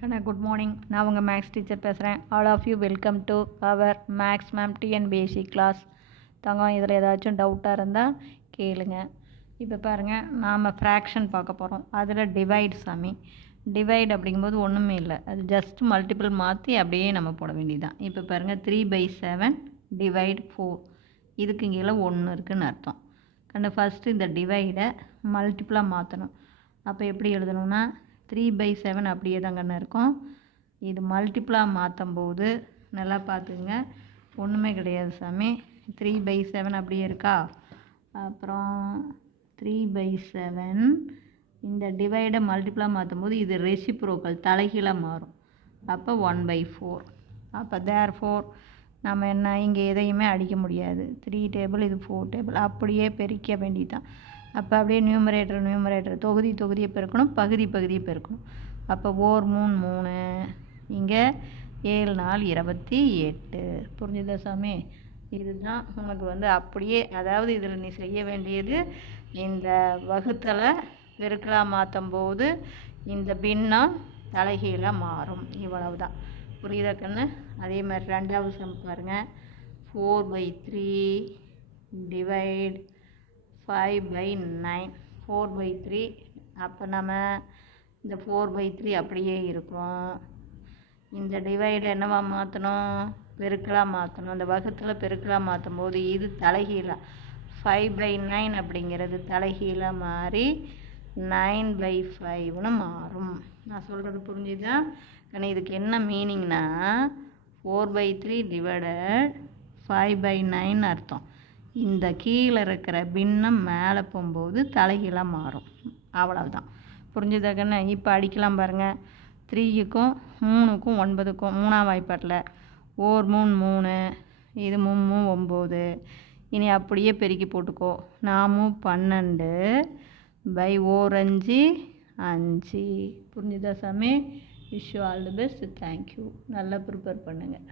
கண்ணா good morning. நான் உங்கள் maths teacher பேசுகிறேன். All of you welcome to our maths ma'am TNPSC class. தங்கம் இதில் ஏதாச்சும் டவுட்டாக இருந்தால் கேளுங்க. இப்போ பாருங்கள், நாம் ஃப்ராக்ஷன் பார்க்க போகிறோம். அதில் டிவைட் சாமி. டிவைட் அப்படிங்கும்போது ஒன்றுமே இல்லை, அது ஜஸ்ட் மல்டிபிள் மாற்றி அப்படியே நம்ம போட வேண்டியதுதான். இப்போ பாருங்கள், 3/7 டிவைட் 4. இதுக்கு கீழே 1 இருக்குதுன்னு அர்த்தம். கண்ணு ஃபஸ்ட்டு இந்த டிவைடை மல்டிபிளாக மாற்றணும். அப்போ எப்படி எழுதணும்னா 3/7 அப்படியே தான் கண்ணு இருக்கும். இது மல்டிப்ளாக மாற்றும் போது நல்லா பார்த்துக்குங்க, ஒன்றுமே கிடையாது சாமி. 3/7 அப்படியே இருக்கா. அப்புறம் 3/7 இந்த டிவைடை மல்டிப்ளாக மாற்றும் போது இது ரெசிப்ரோக்கல், தலைகீழாக மாறும். அப்போ 1/4. அப்போ தேர்ஃபோர் நம்ம என்ன இங்கே எதையுமே அடிக்க முடியாது. 3 டேபிள், இது 4 டேபிள், அப்படியே பெருக்க வேண்டியதுதான். அப்போ அப்படியே நியூமரேட்டர் தொகுதியை பெருக்கணும், பகுதியை பெருக்கணும். அப்போ 4 3 3, இங்கே 7 4 28. புரிஞ்சுதா சாமி? இதுதான் உனக்கு அப்படியே, அதாவது இதில் நீ செய்ய வேண்டியது இந்த வகுத்தலை பெருக்கலாக மாற்றும் போது இந்த பின்னம் தலைகீழாக மாறும். இவ்வளவுதான். புரியுதா கண்ணு? அதே மாதிரி ரெண்டாவது சம் பாருங்கள். 4/3 டிவைட் 5/9. 4/3. அப்போ நம்ம இந்த 4/3 அப்படியே இருக்கும். இந்த டிவைடை என்னவா மாற்றணும்? பெருக்கலாக மாற்றணும். இந்த வகுத்தில் பெருக்கலாக மாற்றும் போது இது தலைகீழாக 5/9 அப்படிங்கிறது தலைகீழாக மாறி 9/5ன்னு மாறும். நான் சொல்கிறது புரிஞ்சுதா? ஆனால் இதுக்கு என்ன மீனிங்னா 4/3 டிவைடட் 5/9 அர்த்தம். இந்த கீழே இருக்கிற பின்னம் மேலே போகும்போது தலைகீழாக மாறும். அவ்வளவுதான். புரிஞ்சுதா கண்ணு? இப்போ அடிக்கலாம் பாருங்கள். 3க்கும் 3க்கும் 9க்கும் 3ஆம் வாய்ப்பாட்டில் 4 3 3, இது 3 3 9. இனி அப்படியே பெருக்கி போட்டுக்கோ. 4 12/4 5 5. புரிஞ்சுதா சாமி? Wish you all the best. Thank you. நல்லா ப்ரிப்பேர் பண்ணுங்கள்.